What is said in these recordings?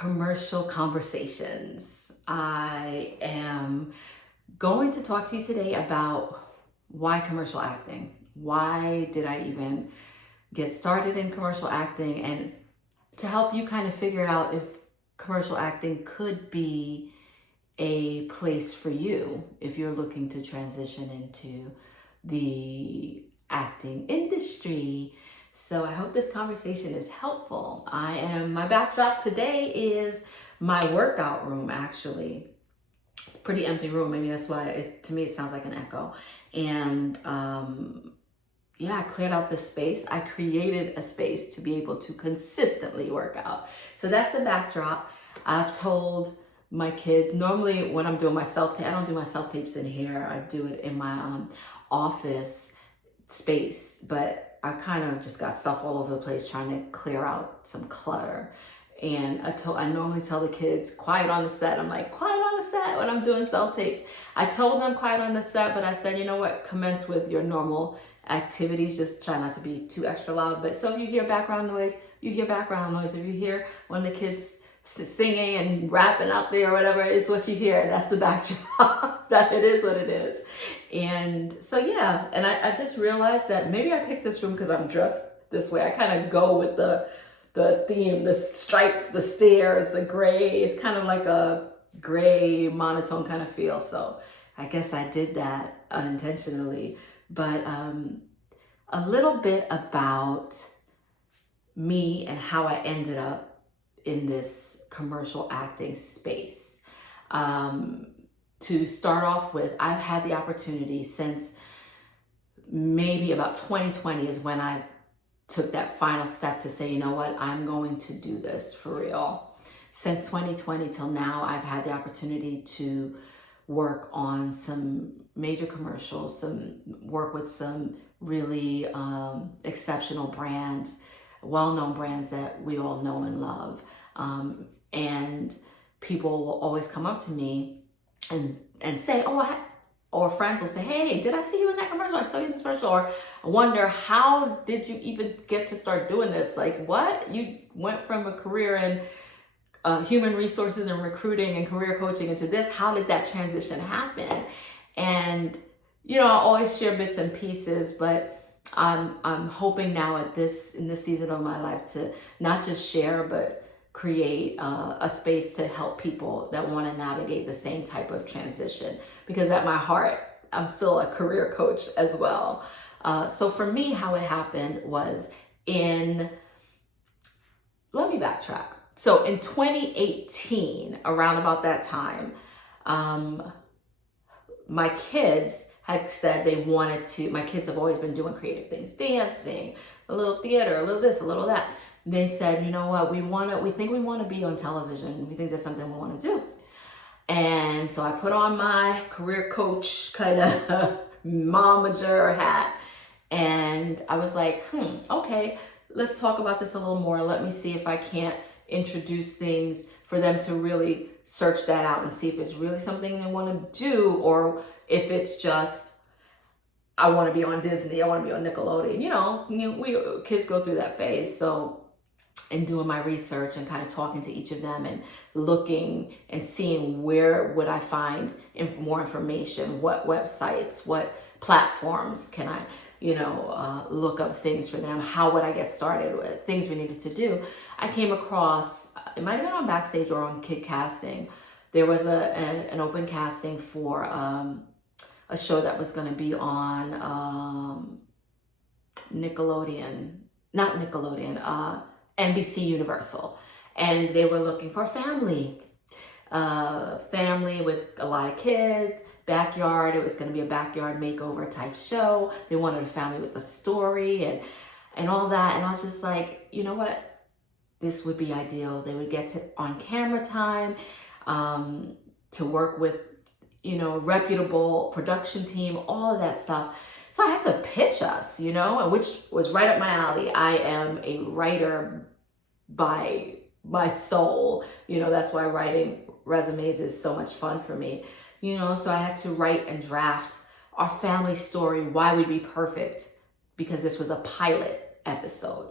commercial conversations. I am going to talk to you today about why commercial acting. Why did I even get started in commercial acting, and to help you kind of figure out if commercial acting could be a place for you if you're looking to transition into the acting industry. So I hope this conversation is helpful. My backdrop today is my workout room, actually. It's a pretty empty room. Maybe that's why to me it sounds like an echo. And I cleared out the space. I created a space to be able to consistently work out. So that's the backdrop. I've told my kids, normally when I'm doing my self-tape, I don't do my self-tapes in here. I do it in my office space, but I kind of just got stuff all over the place trying to clear out some clutter. And I normally tell the kids, quiet on the set. I'm like, quiet on the set when I'm doing self-tapes. I told them quiet on the set, but I said, you know what, commence with your normal activities. Just try not to be too extra loud. But so if you hear background noise, you hear background noise. If you hear one of the kids singing and rapping out there or whatever is what you hear, that's the backdrop. That it is what it is. And so and I just realized that maybe I picked this room because I'm dressed this way. I kind of go with the theme, the stripes, the stairs, the gray. It's kind of like a gray monotone kind of feel. So I guess I did that unintentionally. But a little bit about me and how I ended up in this commercial acting space. To start off with, I've had the opportunity since maybe about 2020 is when I took that final step to say, you know what, I'm going to do this for real. Since 2020 till now, I've had the opportunity to work on some major commercials, work with some really exceptional brands, well-known brands that we all know and love. And people will always come up to me and say, or friends will say, hey, did I see you in that commercial? I saw you in this commercial. Or I wonder, how did you even get to start doing this? Like, what? You went from a career in human resources and recruiting and career coaching into this. How did that transition happen? And, I always share bits and pieces, but I'm hoping now in this season of my life to not just share, but create a space to help people that want to navigate the same type of transition. Because at my heart, I'm still a career coach as well. So for me, how it happened was let me backtrack. So in 2018, around about that time, my kids had said they wanted to, my kids have always been doing creative things, dancing, a little theater, a little this, a little that. They said, you know what, we think we want to be on television. We think that's something we want to do. And so I put on my career coach kind of momager hat. And I was like, okay, let's talk about this a little more. Let me see if I can't introduce things for them to really search that out and see if it's really something they want to do, or if it's just, I want to be on Disney, I want to be on Nickelodeon. We kids go through that phase. So in doing my research and kind of talking to each of them and looking and seeing where would I find more information, what websites, what platforms can I, look up things for them, how would I get started with things we needed to do. I came across, it might have been on Backstage or on Kid Casting. There was an open casting for a show that was going to be on NBC Universal. And they were looking for a family with a lot of kids, backyard. It was going to be a backyard makeover type show. They wanted a family with a story and all that. And I was just like, you know what? This would be ideal. They would get to on camera time, to work with, reputable production team, all of that stuff. So I had to pitch us, which was right up my alley. I am a writer by my soul. That's why writing resumes is so much fun for me. So I had to write and draft our family story, why we'd be perfect, because this was a pilot episode.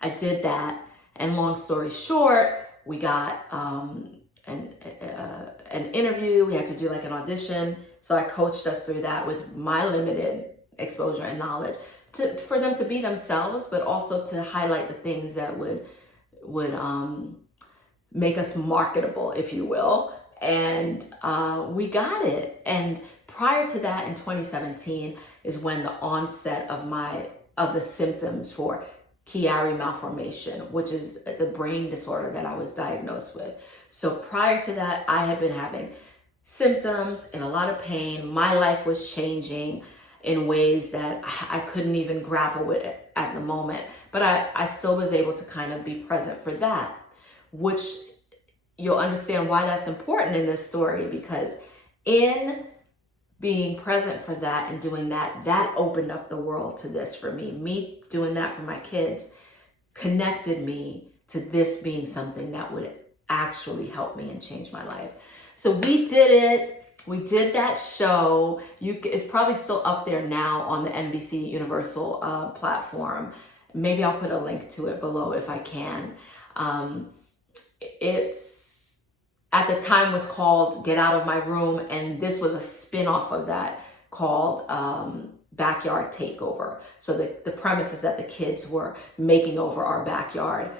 I did that, and long story short, we got an interview. We had to do like an audition. So I coached us through that with my limited exposure and knowledge for them to be themselves, but also to highlight the things that would make us marketable, if you will. And we got it. And prior to that, in 2017, is when the onset of the symptoms for Chiari malformation, which is the brain disorder that I was diagnosed with. So prior to that, I had been having symptoms and a lot of pain. My life was changing in ways that I couldn't even grapple with it at the moment. But I still was able to kind of be present for that, which you'll understand why that's important in this story, because in being present for that and doing that, that opened up the world to this for me. Me doing that for my kids connected me to this being something that would actually help me and change my life. So we did it. We did that show. It's probably still up there now on the NBC Universal platform. Maybe I'll put a link to it below if I can. It's at the time was called Get Out of My Room, and this was a spin-off of that called Backyard Takeover. So the premise is that the kids were making over our backyard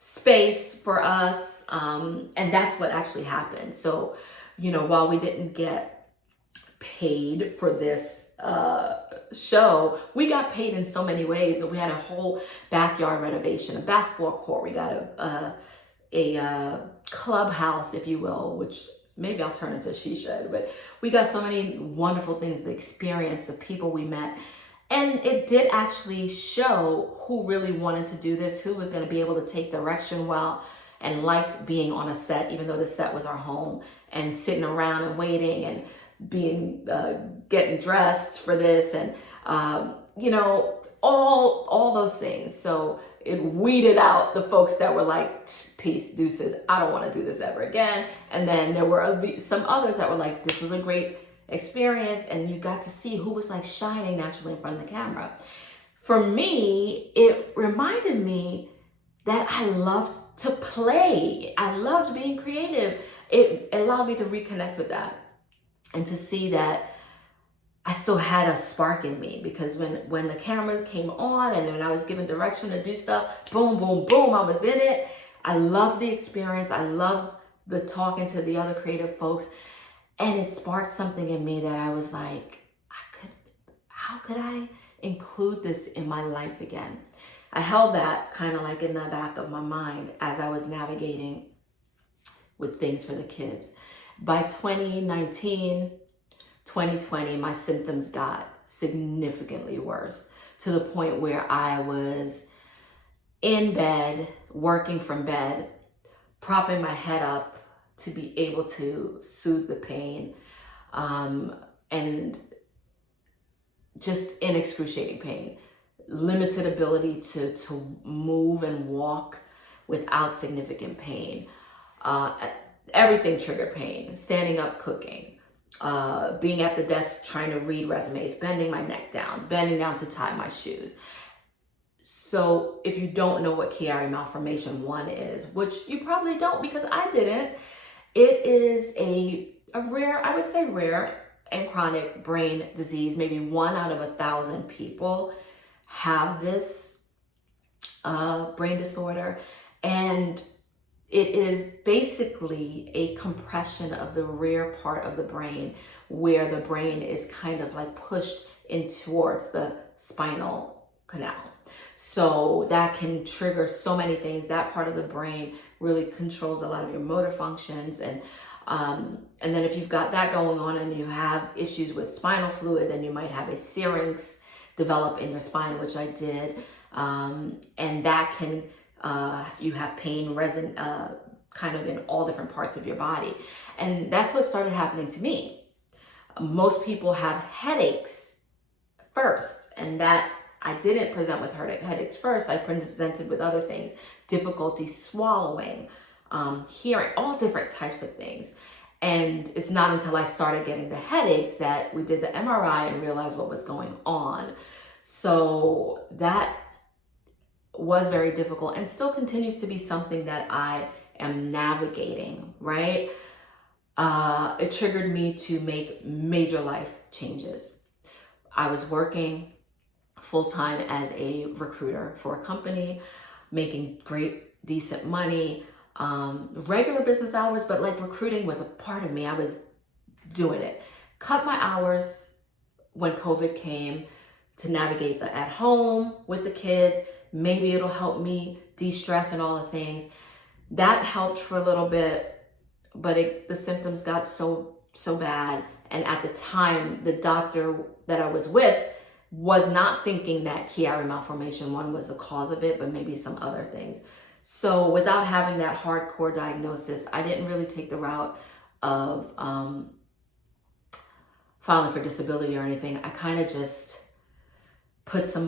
space for us, and that's what actually happened. So, while we didn't get paid for this show, we got paid in so many ways. So we had a whole backyard renovation, a basketball court, we got a clubhouse, if you will, which maybe I'll turn into a she shed, but we got so many wonderful things, the experience, the people we met. And it did actually show who really wanted to do this, who was going to be able to take direction well and liked being on a set, even though the set was our home, and sitting around and waiting and being, getting dressed for this and, all those things. So it weeded out the folks that were like, peace, deuces, I don't want to do this ever again. And then there were some others that were like, this was a great experience, and you got to see who was like shining naturally in front of the camera. For me, it reminded me that I loved to play. I loved being creative. It allowed me to reconnect with that and to see that I still had a spark in me, because when the camera came on and when I was given direction to do stuff, boom, boom, boom, I was in it. I loved the experience. I loved the talking to the other creative folks. And it sparked something in me that I was like, how could I include this in my life again? I held that kind of like in the back of my mind as I was navigating with things for the kids. By 2019, 2020, my symptoms got significantly worse, to the point where I was in bed, working from bed, propping my head up to be able to soothe the pain, and just in excruciating pain, limited ability to move and walk without significant pain. Everything triggered pain, standing up, cooking, being at the desk trying to read resumes, bending my neck down, bending down to tie my shoes. So if you don't know what Chiari malformation 1 is, which you probably don't because I didn't, it is a rare, I would say rare and chronic brain disease. Maybe 1 out of 1,000 people have this brain disorder. And it is basically a compression of the rear part of the brain, where the brain is kind of like pushed in towards the spinal canal. So that can trigger so many things. That part of the brain really controls a lot of your motor functions. And then if you've got that going on and you have issues with spinal fluid, then you might have a syrinx develop in your spine, which I did. And that can, you have pain resin, kind of in all different parts of your body. And that's what started happening to me. Most people have headaches first, and that I didn't present with headaches first. I presented with other things, difficulty swallowing, hearing, all different types of things. And it's not until I started getting the headaches that we did the MRI and realized what was going on. So that was very difficult and still continues to be something that I am navigating, right? It triggered me to make major life changes. I was working full-time as a recruiter for a company, making great, decent money, regular business hours, but like recruiting was a part of me. I was doing it. Cut my hours when COVID came to navigate the at home with the kids. Maybe it'll help me de-stress and all the things. That helped for a little bit, but the symptoms got so bad. And at the time, the doctor that I was with was not thinking that Chiari malformation 1 was the cause of it, but maybe some other things. So without having that hardcore diagnosis, I didn't really take the route of filing for disability or anything. I kind of just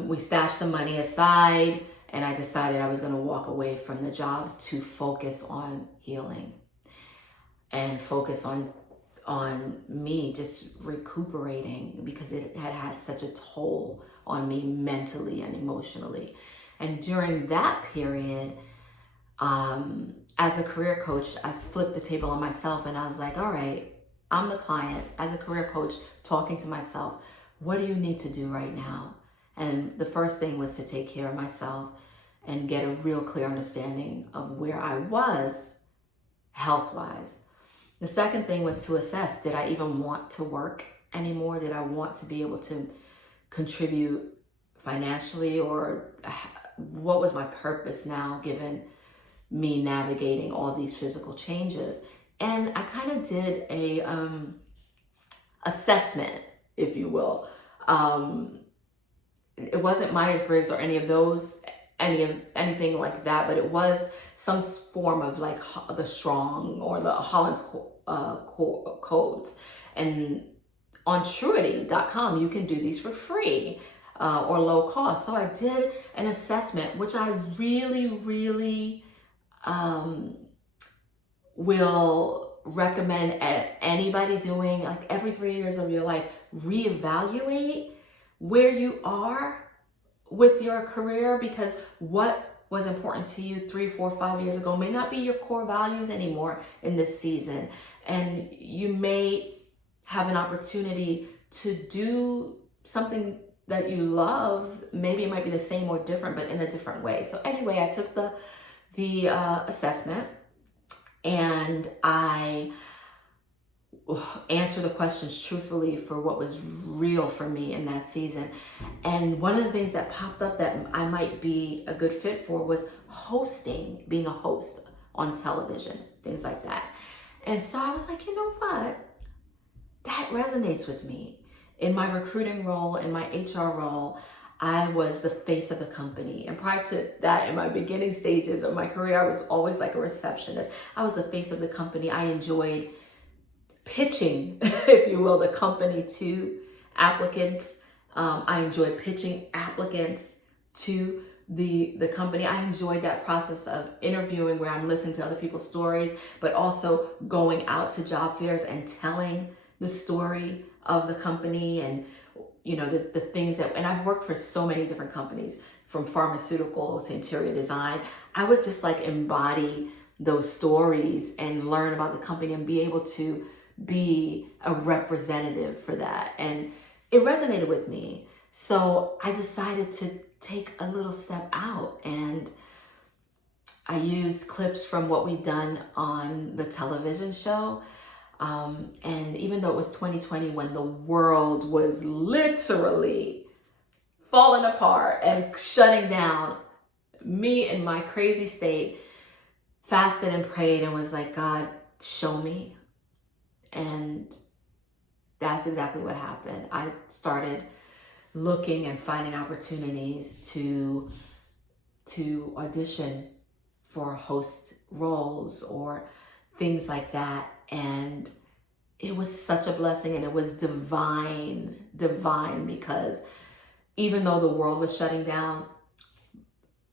we stashed some money aside, and I decided I was going to walk away from the job to focus on healing and focus on me just recuperating, because it had such a toll on me mentally and emotionally. And during that period, as a career coach, I flipped the table on myself, and I was like, all right, I'm the client as a career coach talking to myself. What do you need to do right now? And the first thing was to take care of myself and get a real clear understanding of where I was health-wise. The second thing was to assess, did I even want to work anymore? Did I want to be able to contribute financially, or what was my purpose now given me navigating all these physical changes? And I kind of did a assessment, if you will. It wasn't Myers-Briggs or anything like that, but it was some form of like the Strong or the Holland's codes. And on Truity.com, you can do these for free or low cost. So I did an assessment, which I really will recommend anybody doing. Like every 3 years of your life, reevaluate where you are with your career, because what was important to you 3, 4, 5 years ago may not be your core values anymore in this season. And you may have an opportunity to do something that you love. Maybe it might be the same or different, but in a different way. So anyway, I took the assessment, and I answer the questions truthfully for what was real for me in that season. And one of the things that popped up that I might be a good fit for was hosting, being a host on television, things like that. And so I was like, you know what? That resonates with me. In my recruiting role, in my HR role, I was the face of the company. And prior to that, in my beginning stages of my career, I was always like a receptionist. I was the face of the company. I enjoyed pitching, if you will, the company to applicants. I enjoyed pitching applicants to the company. I enjoyed that process of interviewing, where I'm listening to other people's stories, but also going out to job fairs and telling the story of the company, and you know, the things that, and I've worked for so many different companies, from pharmaceutical to interior design. I would just like embody those stories and learn about the company and be able to be a representative for that. And it resonated with me. So I decided to take a little step out, and I used clips from what we'd done on the television show. And even though it was 2020, when the world was literally falling apart and shutting down, me in my crazy state fasted and prayed and was like, God, show me. And that's exactly what happened. I started looking and finding opportunities to audition for host roles or things like that. And it was such a blessing, and it was divine, because even though the world was shutting down,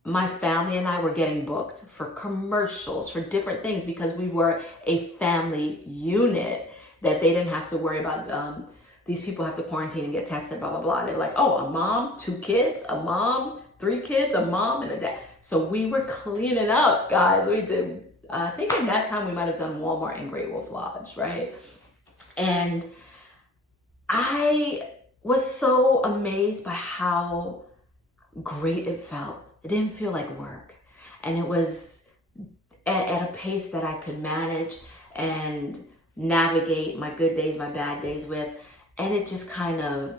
my family and I were getting booked for commercials, for different things, because we were a family unit that they didn't have to worry about. These people have to quarantine and get tested, blah, blah, blah. They're like, oh, a mom, 2 kids, a mom, 3 kids, a mom, and a dad. So we were cleaning up, guys. We did I think in that time we might have done Walmart and Great Wolf Lodge, right? And I was so amazed by how great it felt. It didn't feel like work. And it was at a pace that I could manage and navigate my good days, my bad days with. And it just kind of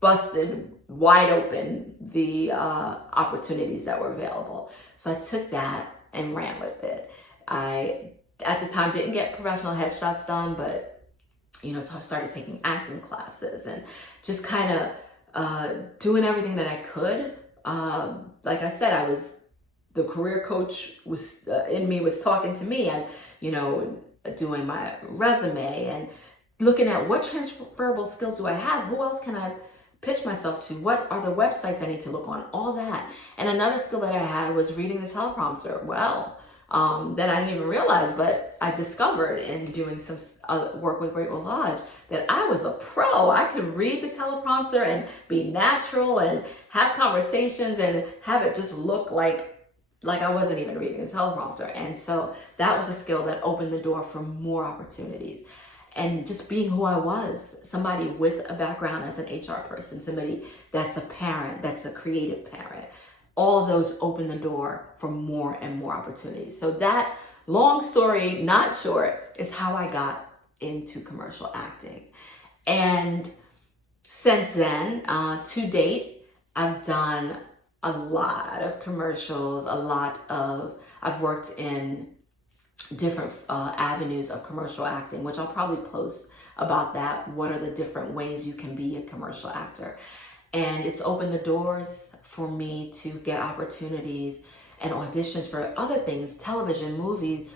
busted wide open the opportunities that were available. So I took that and ran with it. I, at the time, didn't get professional headshots done, but started taking acting classes and just kind of doing everything that I could. Like I said, the career coach was in me was talking to me, and doing my resume and looking at what transferable skills do I have, who else can I pitch myself to, what are the websites I need to look on, all that. And another skill that I had was reading the teleprompter well, that I didn't even realize, but I discovered in doing some work with Great Wolf Lodge that I was a pro. I could read the teleprompter and be natural and have conversations and have it just look like I wasn't even reading the teleprompter. And so that was a skill that opened the door for more opportunities. And just being who I was, somebody with a background as an HR person, somebody that's a parent, that's a creative parent, all those open the door for more and more opportunities. So that, long story, not short, is how I got into commercial acting. And since then, to date, I've done a lot of commercials, I've worked in different avenues of commercial acting, which I'll probably post about that. What are the different ways you can be a commercial actor? And it's opened the doors for me to get opportunities and auditions for other things, television, movies,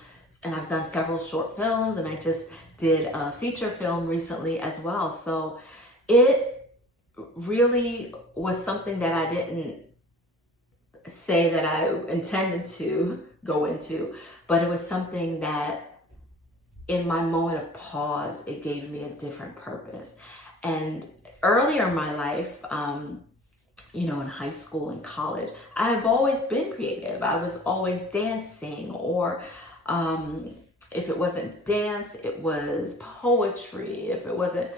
and I've done several short films, and I just did a feature film recently as well. So it really was something that I didn't say that I intended to go into, but it was something that in my moment of pause, it gave me a different purpose. And earlier in my life, in high school and college, I've always been creative. I was always dancing, or if it wasn't dance, it was poetry. If it wasn't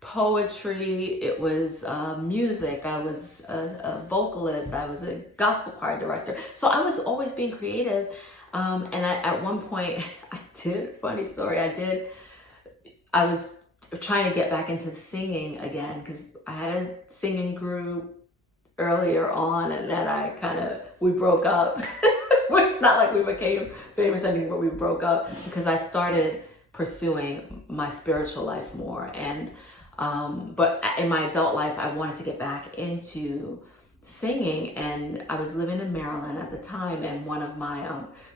poetry, it was music. I was a vocalist. I was a gospel choir director. So I was always being creative. And at one point, funny story, I was trying to get back into singing again, because I had a singing group earlier on, and then we broke up. It's not like we became famous or anything, but we broke up because I started pursuing my spiritual life more. And but in my adult life, I wanted to get back into singing, and I was living in Maryland at the time, and one of my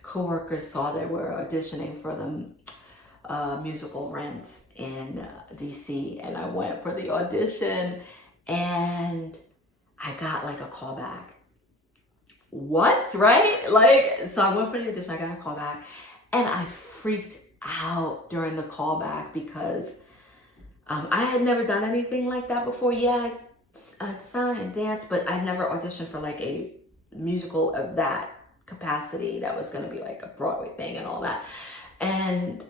coworkers saw they were auditioning for the musical Rent in DC, and I went for the audition, and I got like a call back. What, right? So I went for the audition, I got a call back, and I freaked out during the callback because I had never done anything like that before. Yeah, I'd sung and danced, but I'd never auditioned for like a musical of that capacity that was going to be like a Broadway thing and all that. And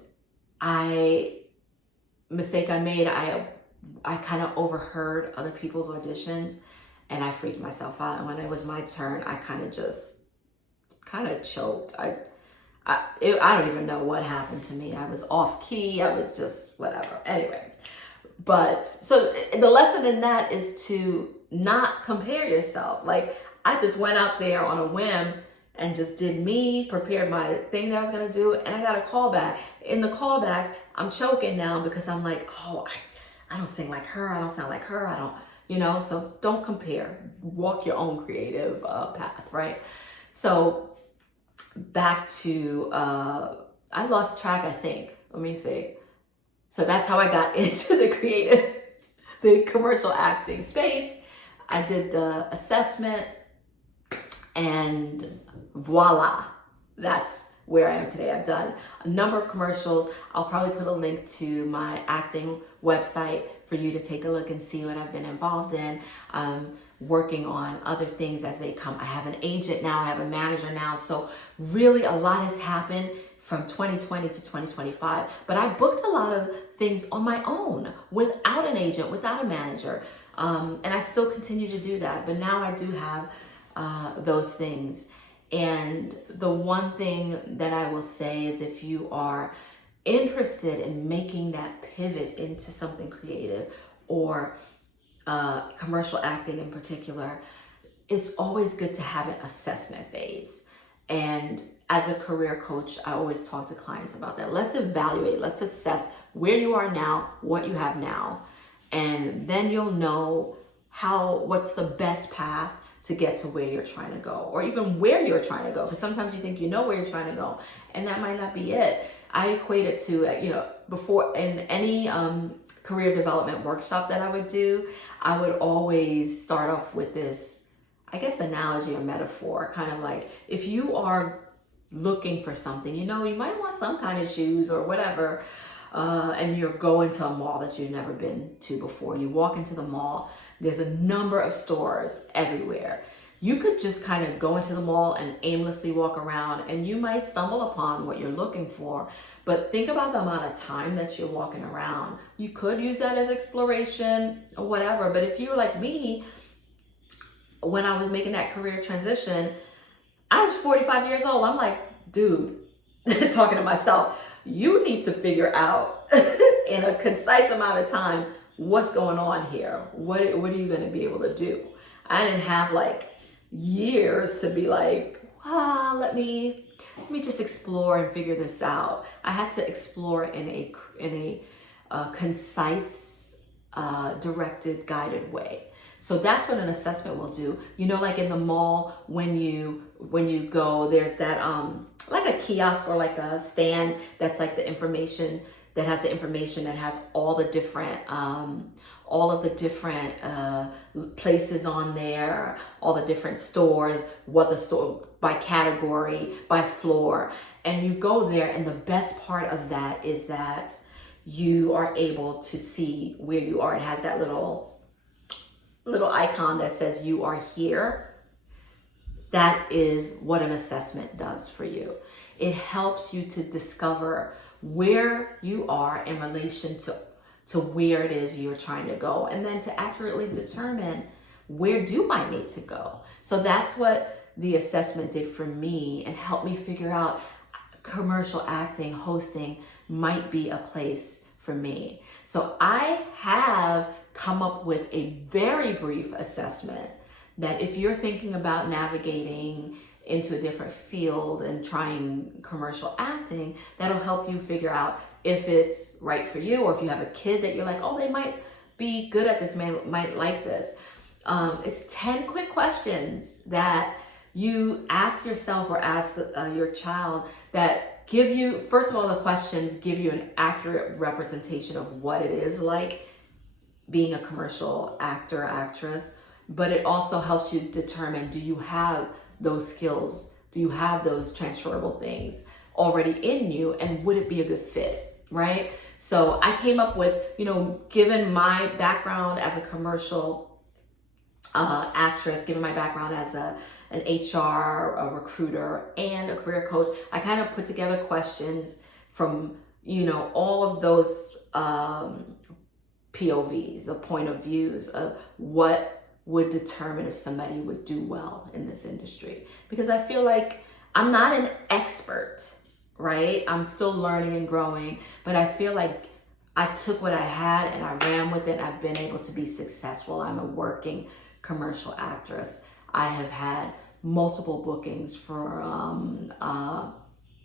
mistake I made, I kind of overheard other people's auditions, and I freaked myself out. And when it was my turn, I kind of choked. I don't even know what happened to me. I was off key. I was just whatever. Anyway, but so the lesson in that is to not compare yourself. Like, I just went out there on a whim and just did me, prepared my thing that I was gonna do, and I got a call back. In the callback, I'm choking now because I'm like, oh, I don't sing like her, I don't sound like her, I don't, so don't compare. Walk your own creative path, right? So back to, I lost track, I think. Let me see. So that's how I got into the commercial acting space. I did the assessment, and voila, that's where I am today. I've done a number of commercials. I'll probably put a link to my acting website for you to take a look and see what I've been involved in. working on other things as they come. I have an agent now, I have a manager now. So really a lot has happened from 2020 to 2025. But I booked a lot of things on my own without an agent, without a manager. And I still continue to do that. But now I do have those things. And the one thing that I will say is if you are interested in making that pivot into something creative or commercial acting in particular, it's always good to have an assessment phase. And as a career coach, I always talk to clients about that. Let's evaluate, let's assess where you are now, what you have now, and then you'll know what's the best path to get to where you're trying to go, or even where you're trying to go. Because sometimes you think you know where you're trying to go, and that might not be it. I equate it to, before in any career development workshop that I would do, I would always start off with this, I guess, analogy or metaphor, kind of like if you are looking for something, you might want some kind of shoes or whatever, and you're going to a mall that you've never been to before. You walk into the mall, there's a number of stores everywhere. You could just kind of go into the mall and aimlessly walk around, and you might stumble upon what you're looking for. But think about the amount of time that you're walking around. You could use that as exploration or whatever. But if you're like me, when I was making that career transition, I was 45 years old. I'm like, dude, talking to myself, you need to figure out in a concise amount of time what's going on here. What are you going to be able to do? I didn't have like years to be like, let me just explore and figure this out. I had to explore in a concise, directed, guided way. So that's what an assessment will do. Like in the mall, when you go, there's that like a kiosk or like a stand that's like the information that has all the different places on there, all the different stores, what the store by category, by floor, and you go there, and the best part of that is that you are able to see where you are. It has that little icon that says you are here. That is what an assessment does for you. It helps you to discover where you are in relation to where it is you're trying to go, and then to accurately determine where do I need to go. So that's what the assessment did for me, and helped me figure out commercial acting, hosting might be a place for me. So I have come up with a very brief assessment that if you're thinking about navigating into a different field and trying commercial acting, that'll help you figure out if it's right for you, or if you have a kid that you're like, oh, they might be good at this, might like this. It's 10 quick questions that you ask yourself or ask your child that give you, first of all, the questions give you an accurate representation of what it is like being a commercial actor or actress, but it also helps you determine, do you have those skills? Do you have those transferable things already in you, and would it be a good fit, right? So I came up with, given my background as a commercial actress, given my background as an HR, a recruiter, and a career coach, I kind of put together questions from, all of those POVs, the point of views of what would determine if somebody would do well in this industry. Because I feel like I'm not an expert, right? I'm still learning and growing, but I feel like I took what I had and I ran with it. I've been able to be successful. I'm a working commercial actress. I have had multiple bookings for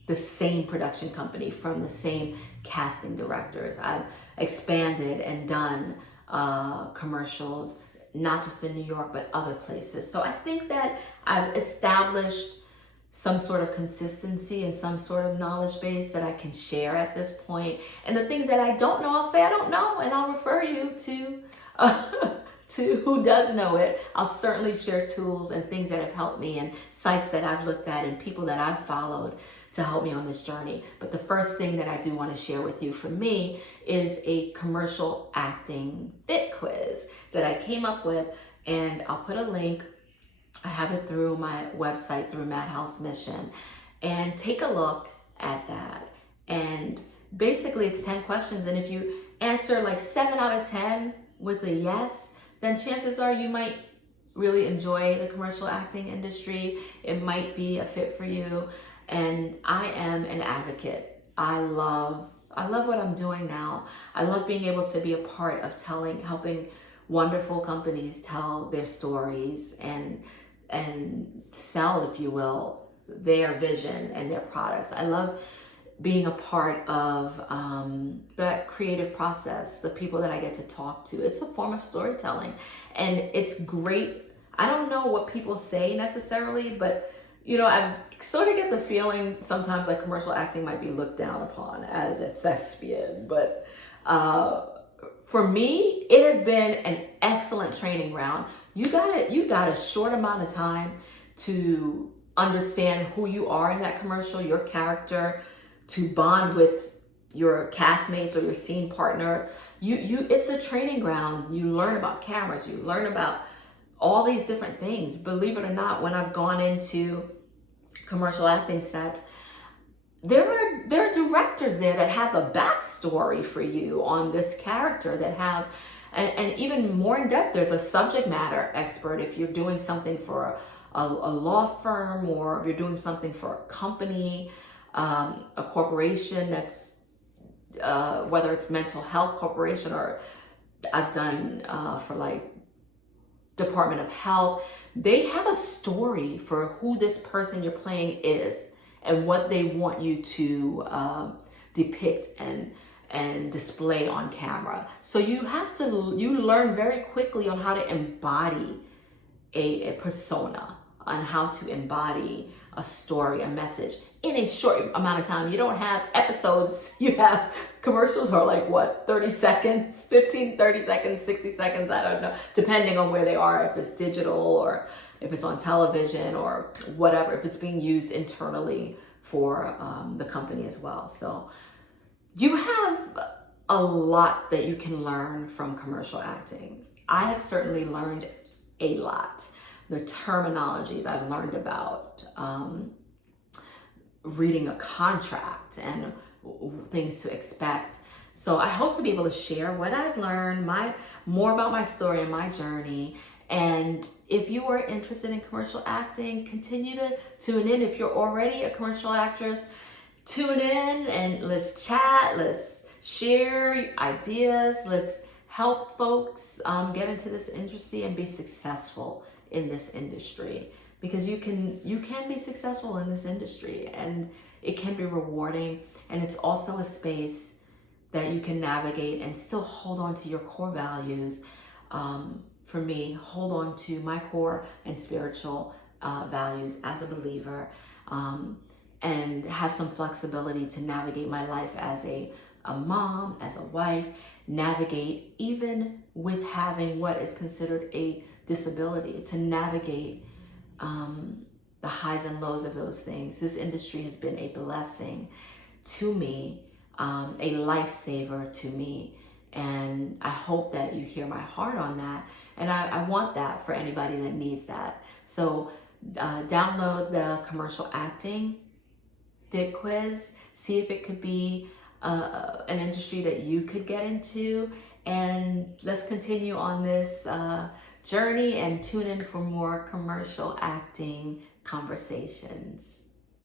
the same production company, from the same casting directors. I've expanded and done commercials, not just in New York, but other places. So I think that I've established some sort of consistency and some sort of knowledge base that I can share at this point. And the things that I don't know, I'll say I don't know, and I'll refer you to who does know it. I'll certainly share tools and things that have helped me, and sites that I've looked at, and people that I've followed to help me on this journey. But the first thing that I do want to share with you from me is a commercial acting fit quiz that I came up with. And I'll put a link. I have it through my website, through M.A.D House Mission. And take a look at that. And basically it's 10 questions. And if you answer like 7 out of 10 with a yes, then chances are you might really enjoy the commercial acting industry. It might be a fit for you. And I am an advocate. I love what I'm doing now. I love being able to be a part of helping wonderful companies tell their stories and sell, if you will, their vision and their products. I love being a part of that creative process, the people that I get to talk to. It's a form of storytelling, and it's great. I don't know what people say necessarily, but I sort of get the feeling sometimes like commercial acting might be looked down upon as a thespian, but for me, it has been an excellent training ground. You got a short amount of time to understand who you are in that commercial, your character, to bond with your castmates or your scene partner. It's a training ground. You learn about cameras, you learn about all these different things. Believe it or not, when I've gone into commercial acting sets, there are directors there that have a backstory for you on this character, that have, and even more in depth, there's a subject matter expert if you're doing something for a law firm, or if you're doing something for a company, a corporation that's, whether it's mental health corporation, or I've done for like Department of Health. They have a story for who this person you're playing is and what they want you to depict and display on camera. So you learn very quickly on how to embody a persona, on how to embody a story, a message in a short amount of time. You don't have episodes, you have commercials are like what, 30 seconds, 15, 30 seconds, 60 seconds, I don't know, depending on where they are, if it's digital or if it's on television or whatever, if it's being used internally for the company as well. So you have a lot that you can learn from commercial acting. I have certainly learned a lot. The terminologies I've learned about, reading a contract and things to expect. So I hope to be able to share what I've learned, more about my story and my journey. And if you are interested in commercial acting, continue to tune in. If you're already a commercial actress, tune in and let's chat, let's share ideas, let's help folks get into this industry and be successful in this industry. Because you can be successful in this industry, and it can be rewarding, and it's also a space that you can navigate and still hold on to your core values. For me, hold on to my core and spiritual values as a believer, and have some flexibility to navigate my life as a mom, as a wife, navigate even with having what is considered a disability, to navigate the highs and lows of those things. This industry has been a blessing to me, a lifesaver to me, and I hope that you hear my heart on that, and I want that for anybody that needs that. So download the commercial acting fit quiz, see if it could be an industry that you could get into, and let's continue on this journey and tune in for more commercial acting conversations.